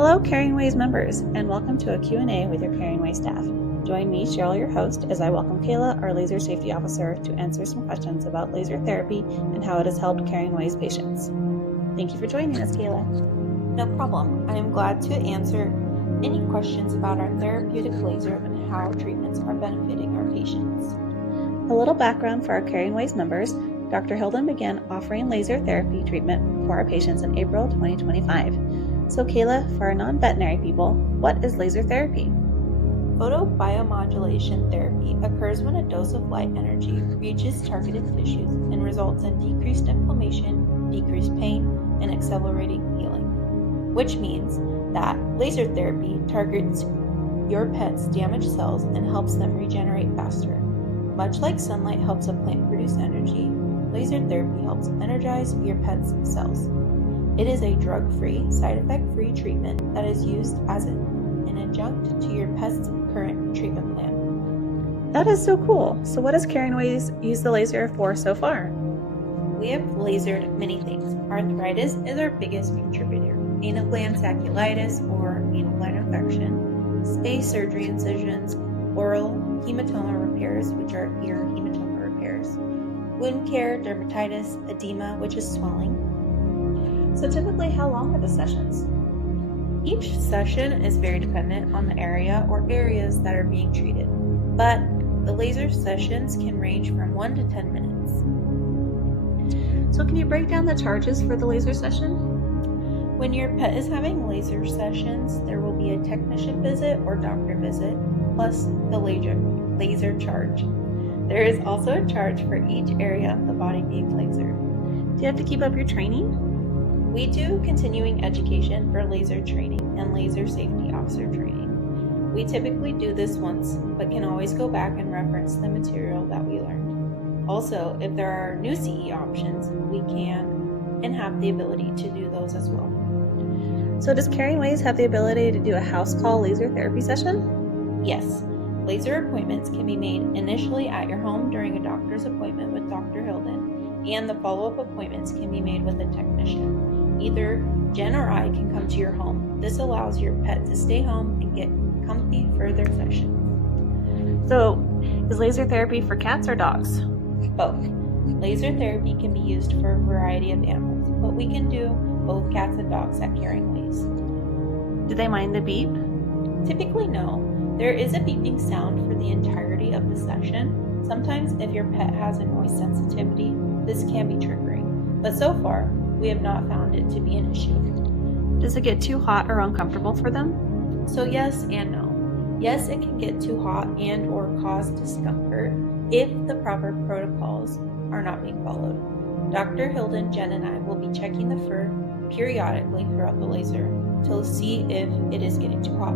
Hello, Caring Ways members, and welcome to a Q&A with your Caring Ways staff. Join me, Cheryl, your host, as I welcome Kayla, our laser safety officer, to answer some questions about laser therapy and how it has helped Caring Ways patients. Thank you for joining us, Kayla. No problem. I am glad to answer any questions about our therapeutic laser and how treatments are benefiting our patients. A little background for our Caring Ways members. Dr. Hilden began offering laser therapy treatment for our patients in April 2025. So Kayla, for our non-veterinary people, what is laser therapy? Photobiomodulation therapy occurs when a dose of light energy reaches targeted tissues and results in decreased inflammation, decreased pain, and accelerating healing, which means that laser therapy targets your pet's damaged cells and helps them regenerate faster. Much like sunlight helps a plant produce energy, laser therapy helps energize your pet's cells. It is a drug-free, side-effect-free treatment that is used as an adjunct to your pet's current treatment plan. That is so cool. So what has Caring Ways used the laser for so far? We have lasered many things. Arthritis is our biggest contributor. Anal gland sacculitis or anal gland infection, space surgery incisions, oral hematoma repairs, which are ear hematoma repairs, wound care, dermatitis, edema, which is swelling. So typically, how long are the sessions? Each session is very dependent on the area or areas that are being treated, but the laser sessions can range from 1 to 10 minutes. So can you break down the charges for the laser session? When your pet is having laser sessions, there will be a technician visit or doctor visit, plus the laser charge. There is also a charge for each area of the body being lasered. Do you have to keep up your training? We do continuing education for laser training and laser safety officer training. We typically do this once, but can always go back and reference the material that we learned. Also, if there are new CE options, we can and have the ability to do those as well. So does Caring Ways have the ability to do a house call laser therapy session? Yes. Laser appointments can be made initially at your home during a doctor's appointment with Dr. Hilden, and the follow-up appointments can be made with a technician. Either Jen or I can come to your home. This allows your pet to stay home and get comfy for their session. So, is laser therapy for cats or dogs? Both. Laser therapy can be used for a variety of animals, but we can do both cats and dogs at Caring Ways. Do they mind the beep? Typically, no. There is a beeping sound for the entirety of the session. Sometimes, if your pet has a noise sensitivity, this can be triggering, but so far, we have not found it to be an issue. Does it get too hot or uncomfortable for them? So yes and no. Yes, it can get too hot and or cause discomfort if the proper protocols are not being followed. Dr. Hilden, Jen, and I will be checking the fur periodically throughout the laser to see if it is getting too hot.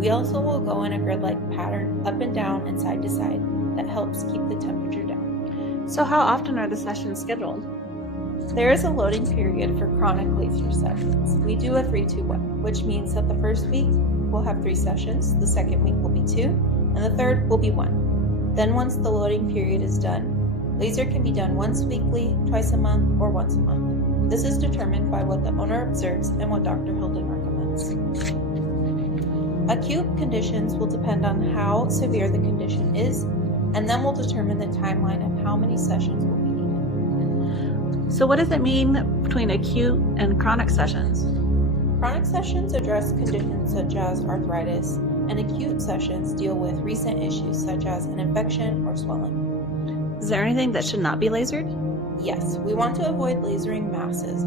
We also will go in a grid-like pattern up and down and side to side that helps keep the temperature down. So how often are the sessions scheduled? There is a loading period for chronic laser sessions. We do a 3-2-1, which means that the first week we'll have 3 sessions, the second week will be 2, and the third will be 1. Then once the loading period is done, laser can be done once weekly, twice a month, or once a month. This is determined by what the owner observes and what Dr. Hilden recommends. Acute conditions will depend on how severe the condition is, and then we'll determine the timeline of how many sessions will be needed. So what does it mean between acute and chronic sessions? Chronic sessions address conditions such as arthritis, and acute sessions deal with recent issues such as an infection or swelling. Is there anything that should not be lasered? Yes, we want to avoid lasering masses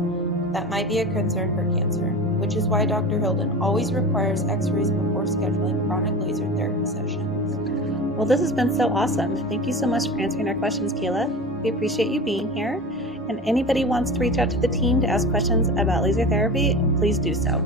that might be a concern for cancer, which is why Dr. Hilden always requires x-rays before scheduling chronic laser therapy sessions. Well, this has been so awesome. Thank you so much for answering our questions, Kayla. We appreciate you being here. And anybody wants to reach out to the team to ask questions about laser therapy, please do so.